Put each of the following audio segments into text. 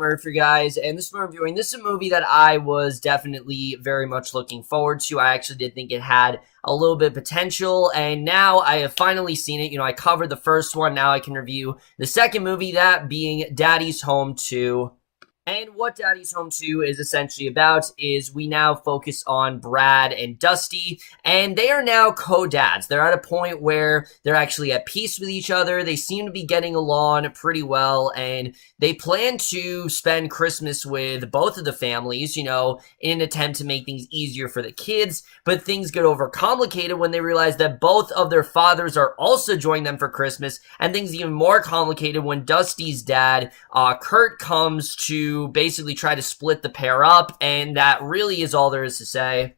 Murphy, guys, and this one I'm reviewing. This is a movie that I was definitely very much looking forward to. I actually did think it had a little bit of potential, and now I have finally seen it. I covered the first one. Now I can review the second movie, that being Daddy's Home 2. And what Daddy's Home 2 is essentially about is we now focus on Brad and Dusty, and they are now co-dads. They're at a point where they're actually at peace with each other. They seem to be getting along pretty well, and they plan to spend Christmas with both of the families, in an attempt to make things easier for the kids. But things get overcomplicated when they realize that both of their fathers are also joining them for Christmas, and things even more complicated when Dusty's dad, Kurt, comes to basically try to split the pair up, and that really is all there is to say.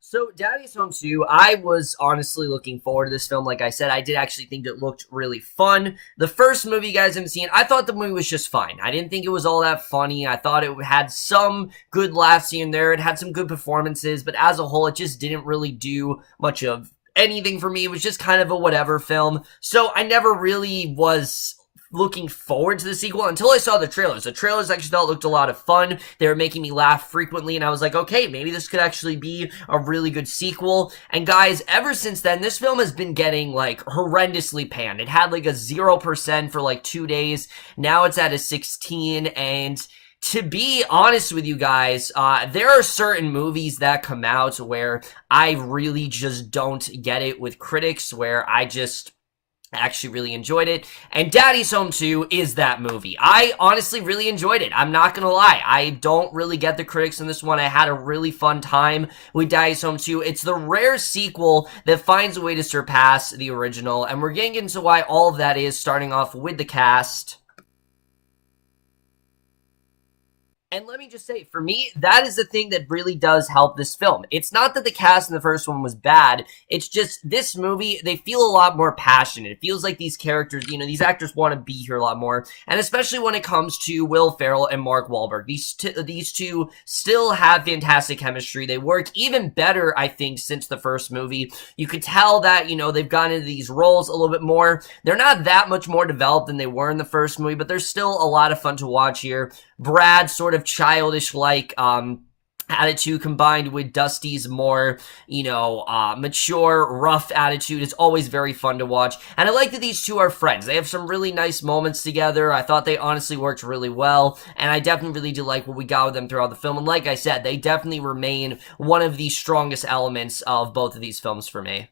So, Daddy's Home 2, I was honestly looking forward to this film. Like I said, I did actually think it looked really fun. The first movie you guys haven't seen, I thought the movie was just fine. I didn't think it was all that funny. I thought it had some good laughs here and there. It had some good performances, but as a whole, it just didn't really do much of anything for me. It was just kind of a whatever film. So, I never really was looking forward to the sequel until I saw the trailers. The trailers actually thought looked a lot of fun. They were making me laugh frequently, and I was like, okay, maybe this could actually be a really good sequel. And guys, ever since then, this film has been getting horrendously panned. It had a 0% for 2 days. Now it's at a 16, and to be honest with you guys, there are certain movies that come out where I really just don't get it with critics, where I actually really enjoyed it, and Daddy's Home 2 is that movie. I honestly really enjoyed it. I'm not gonna lie. I don't really get the critics in this one. I had a really fun time with Daddy's Home 2. It's the rare sequel that finds a way to surpass the original, and we're getting into why all of that is, starting off with the cast. And let me just say, for me, that is the thing that really does help this film. It's not that the cast in the first one was bad. It's just, this movie, they feel a lot more passionate. It feels like these characters, these actors want to be here a lot more. And especially when it comes to Will Ferrell and Mark Wahlberg. These two still have fantastic chemistry. They work even better, I think, since the first movie. You could tell that, they've gone into these roles a little bit more. They're not that much more developed than they were in the first movie, but they're still a lot of fun to watch here. Brad, sort of childish-like attitude, combined with Dusty's more, mature, rough attitude, is always very fun to watch. And I like that these two are friends. They have some really nice moments together. I thought they honestly worked really well, and I definitely really do like what we got with them throughout the film. And like I said, they definitely remain one of the strongest elements of both of these films for me.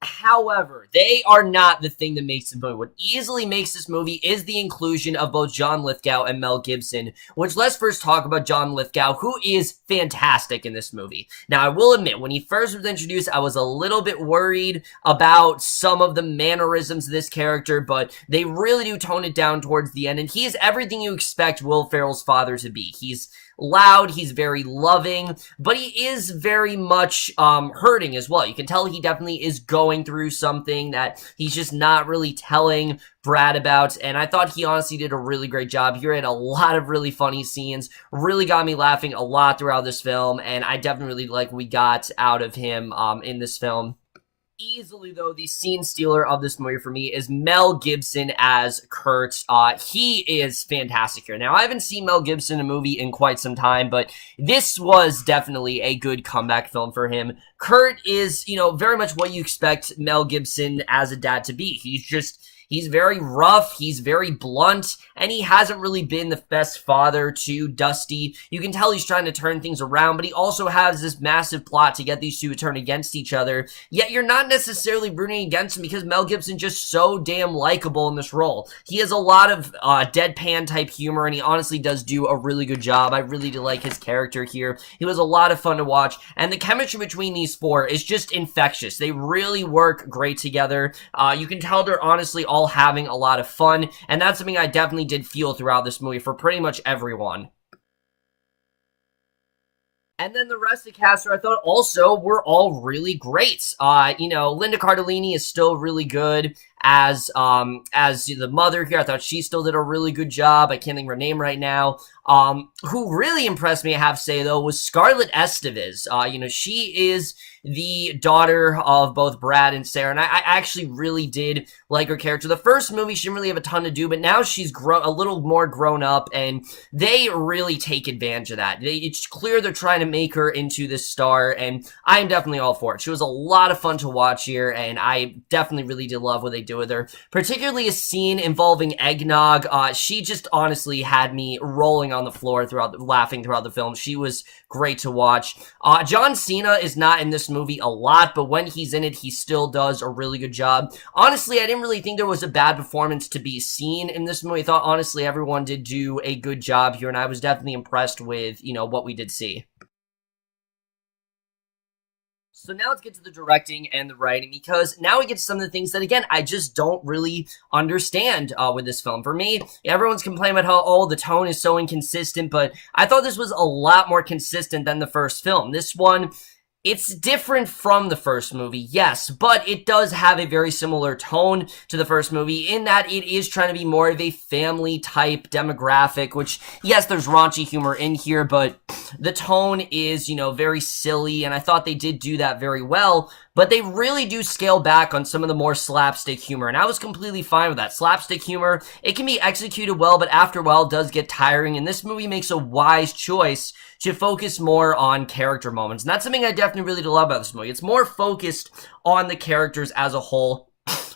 However, they are not the thing that makes this movie. What easily makes this movie is the inclusion of both John Lithgow and Mel Gibson, which, let's first talk about John Lithgow, who is fantastic in this movie. Now, I will admit, when he first was introduced, I was a little bit worried about some of the mannerisms of this character, but they really do tone it down towards the end, and he is everything you expect Will Ferrell's father to be. He's loud, he's very loving, but he is very much hurting as well. You can tell he definitely is going through something that he's just not really telling Brad about, and I thought he honestly did a really great job. He had a lot of really funny scenes, really got me laughing a lot throughout this film, and I definitely like what we got out of him in this film. Easily, though, the scene stealer of this movie for me is Mel Gibson as Kurt. He is fantastic here. Now, I haven't seen Mel Gibson in a movie in quite some time, but this was definitely a good comeback film for him. Kurt is, very much what you expect Mel Gibson as a dad to be. He's very rough, he's very blunt, and he hasn't really been the best father to Dusty. You can tell he's trying to turn things around, but he also has this massive plot to get these two to turn against each other. Yet you're not necessarily rooting against him because Mel Gibson's just so damn likable in this role. He has a lot of deadpan type humor, and he honestly does do a really good job. I really do like his character here. He was a lot of fun to watch, and the chemistry between these four is just infectious. They really work great together. You can tell they're honestly all having a lot of fun, and that's something I definitely did feel throughout this movie for pretty much everyone. And then the rest of the cast, I thought also were all really great. Linda Cardellini is still really good as the mother here. I thought she still did a really good job. I can't think of her name right now. Who really impressed me, I have to say, though, was Scarlett Estevez. She is the daughter of both Brad and Sarah, and I actually really did like her character. The first movie, she didn't really have a ton to do, but now she's a little more grown up, and they really take advantage of that. It's clear they're trying to make her into this star, and I'm definitely all for it. She was a lot of fun to watch here, and I definitely really did love what they do with her, particularly a scene involving eggnog. She just honestly had me rolling on the floor laughing throughout the film. She was great to watch. John Cena is not in this movie a lot, but when he's in it, he still does a really good job. Honestly, I didn't really think there was a bad performance to be seen in this movie. I thought, honestly, everyone did do a good job here, and I was definitely impressed with, what we did see. So now let's get to the directing and the writing, because now we get to some of the things that, again, I just don't really understand with this film. For me, everyone's complaining about how, the tone is so inconsistent, but I thought this was a lot more consistent than the first film. This one, it's different from the first movie, yes, but it does have a very similar tone to the first movie in that it is trying to be more of a family-type demographic, which, yes, there's raunchy humor in here, but the tone is, very silly, and I thought they did do that very well, but they really do scale back on some of the more slapstick humor, and I was completely fine with that. Slapstick humor, it can be executed well, but after a while it does get tiring, and this movie makes a wise choice to focus more on character moments, and that's something I definitely really do love about this movie. It's more focused on the characters as a whole,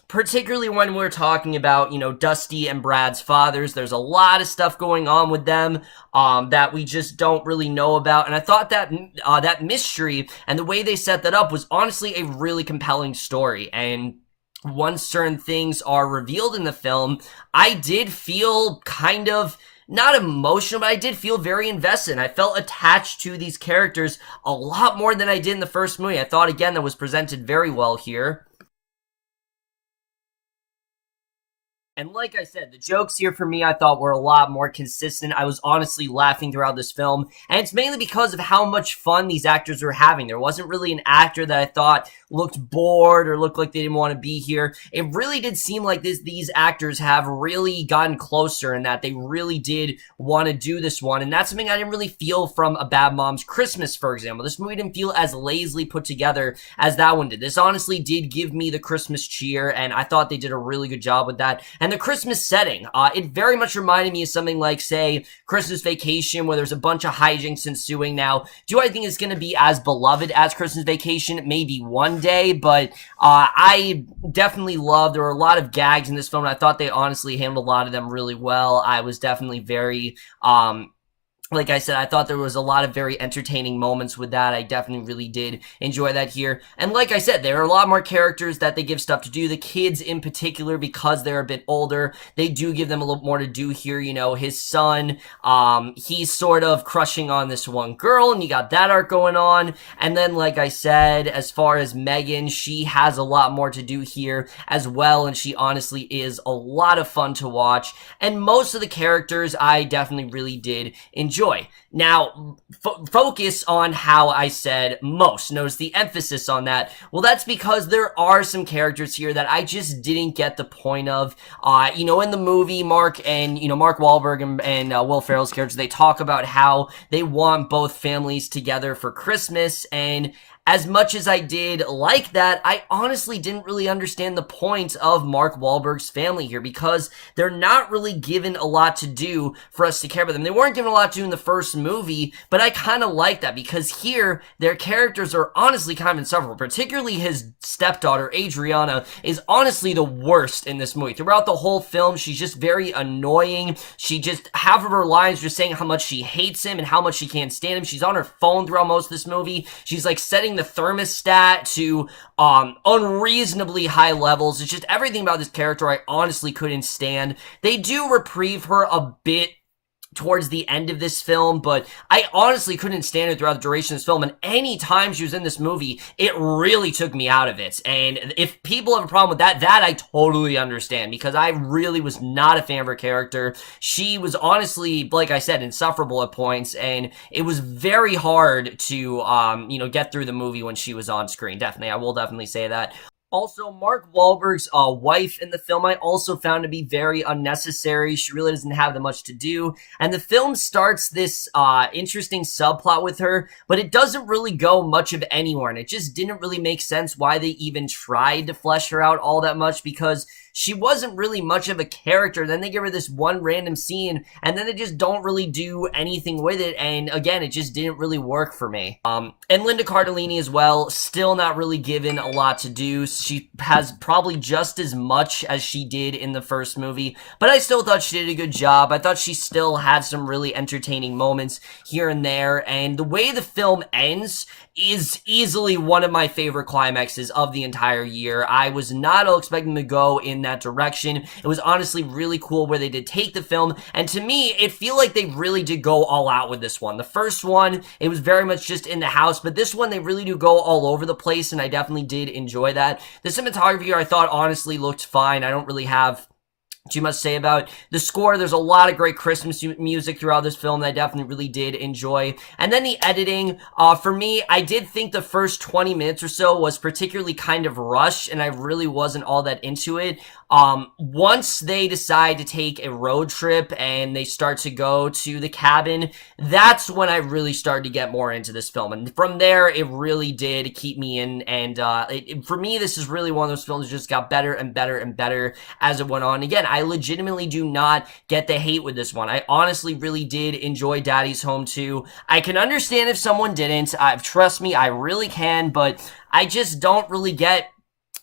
particularly when we're talking about, Dusty and Brad's fathers. There's a lot of stuff going on with them that we just don't really know about, and I thought that that mystery and the way they set that up was honestly a really compelling story, and once certain things are revealed in the film, I did feel kind of not emotional, but I did feel very invested. I felt attached to these characters a lot more than I did in the first movie. I thought, again, that was presented very well here. And like I said, the jokes here for me, I thought were a lot more consistent. I was honestly laughing throughout this film, and it's mainly because of how much fun these actors were having. There wasn't really an actor that I thought looked bored or looked like they didn't want to be here. It really did seem like these actors have really gotten closer and that they really did want to do this one, and that's something I didn't really feel from A Bad Mom's Christmas, for example. This movie didn't feel as lazily put together as that one did. This honestly did give me the Christmas cheer, and I thought they did a really good job with that. And the Christmas setting, it very much reminded me of something like, say, Christmas Vacation, where there's a bunch of hijinks ensuing. Now, do I think it's going to be as beloved as Christmas Vacation? Maybe one day, but I definitely loved, there were a lot of gags in this film, and I thought they honestly handled a lot of them really well. I was definitely very, like I said, I thought there was a lot of very entertaining moments with that. I definitely really did enjoy that here. And like I said, there are a lot more characters that they give stuff to do. The kids in particular, because they're a bit older, they do give them a little more to do here. His son, he's sort of crushing on this one girl, and you got that arc going on. And then, like I said, as far as Megan, she has a lot more to do here as well, and she honestly is a lot of fun to watch. And most of the characters I definitely really did enjoy. Now, focus on how I said most. Notice the emphasis on that. Well, that's because there are some characters here that I just didn't get the point of. In the movie, Mark Wahlberg and Will Ferrell's characters, they talk about how they want both families together for Christmas, and as much as I did like that, I honestly didn't really understand the point of Mark Wahlberg's family here, because they're not really given a lot to do for us to care about them. They weren't given a lot to do in the first movie, but I kind of like that, because here, their characters are honestly kind of insufferable. Particularly his stepdaughter, Adriana, is honestly the worst in this movie. Throughout the whole film, she's just very annoying. She just, half of her lines just saying how much she hates him and how much she can't stand him. She's on her phone throughout most of this movie. She's like setting the thermostat to unreasonably high levels. It's just everything about this character I honestly couldn't stand. They do reprieve her a bit towards the end of this film, but I honestly couldn't stand it throughout the duration of this film, and any time she was in this movie, it really took me out of it. And if people have a problem with that I totally understand, because I really was not a fan of her character. She was honestly, like I said, insufferable at points, and it was very hard to get through the movie when she was on screen. Definitely, I will definitely say that. Also, Mark Wahlberg's wife in the film I also found to be very unnecessary. She really doesn't have that much to do. And the film starts this interesting subplot with her, but it doesn't really go much of anywhere. And it just didn't really make sense why they even tried to flesh her out all that much, because she wasn't really much of a character. Then they give her this one random scene, and then they just don't really do anything with it. And again, it just didn't really work for me. And Linda Cardellini as well, still not really given a lot to do. She has probably just as much as she did in the first movie, but I still thought she did a good job. I thought she still had some really entertaining moments here and there, and the way the film ends is easily one of my favorite climaxes of the entire year. I was not expecting to go in that direction. It was honestly really cool where they did take the film, and to me, it feel like they really did go all out with this one. The first one, it was very much just in the house, but this one, they really do go all over the place, and I definitely did enjoy that. The cinematography here, I thought, honestly looked fine. I don't really have too much to say about the score. There's a lot of great Christmas music throughout this film that I definitely really did enjoy. And then the editing, for me, I did think the first 20 minutes or so was particularly kind of rushed, and I really wasn't all that into it. Once they decide to take a road trip and they start to go to the cabin, that's when I really started to get more into this film. And from there, it really did keep me in. And for me, this is really one of those films that just got better and better and better as it went on. Again, I legitimately do not get the hate with this one. I honestly really did enjoy Daddy's Home 2. I can understand if someone didn't. Trust me, I really can, but I just don't really get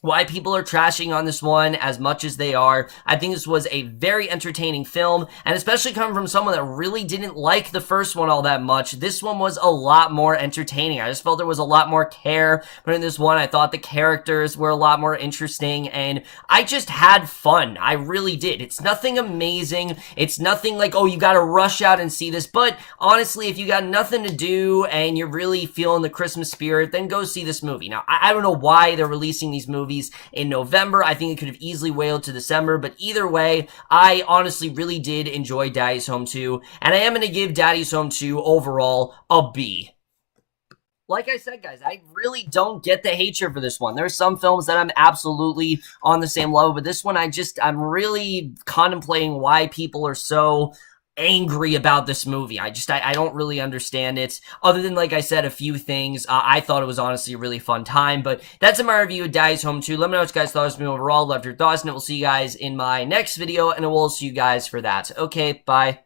why people are trashing on this one as much as they are. I think this was a very entertaining film, and especially coming from someone that really didn't like the first one all that much, this one was a lot more entertaining. I just felt there was a lot more care put in this one. I thought the characters were a lot more interesting, and I just had fun. I really did. It's nothing amazing. It's nothing like, oh, you gotta rush out and see this, but honestly, if you got nothing to do and you're really feeling the Christmas spirit, then go see this movie. Now, I don't know why they're releasing these movies in November. I think it could have easily waited to December, but either way, I honestly really did enjoy Daddy's Home 2, and I am going to give Daddy's Home 2 overall a B. Like I said, guys, I really don't get the hatred for this one. There are some films that I'm absolutely on the same level, but this one, I'm really contemplating why people are so angry about this movie. I don't really understand it, other than, like I said, a few things. I thought it was honestly a really fun time, but that's my review of Daddy's Home 2. Let me know what you guys thought of this movie overall. Love your thoughts, and we'll see you guys in my next video, and I will see you guys for that. Okay, bye.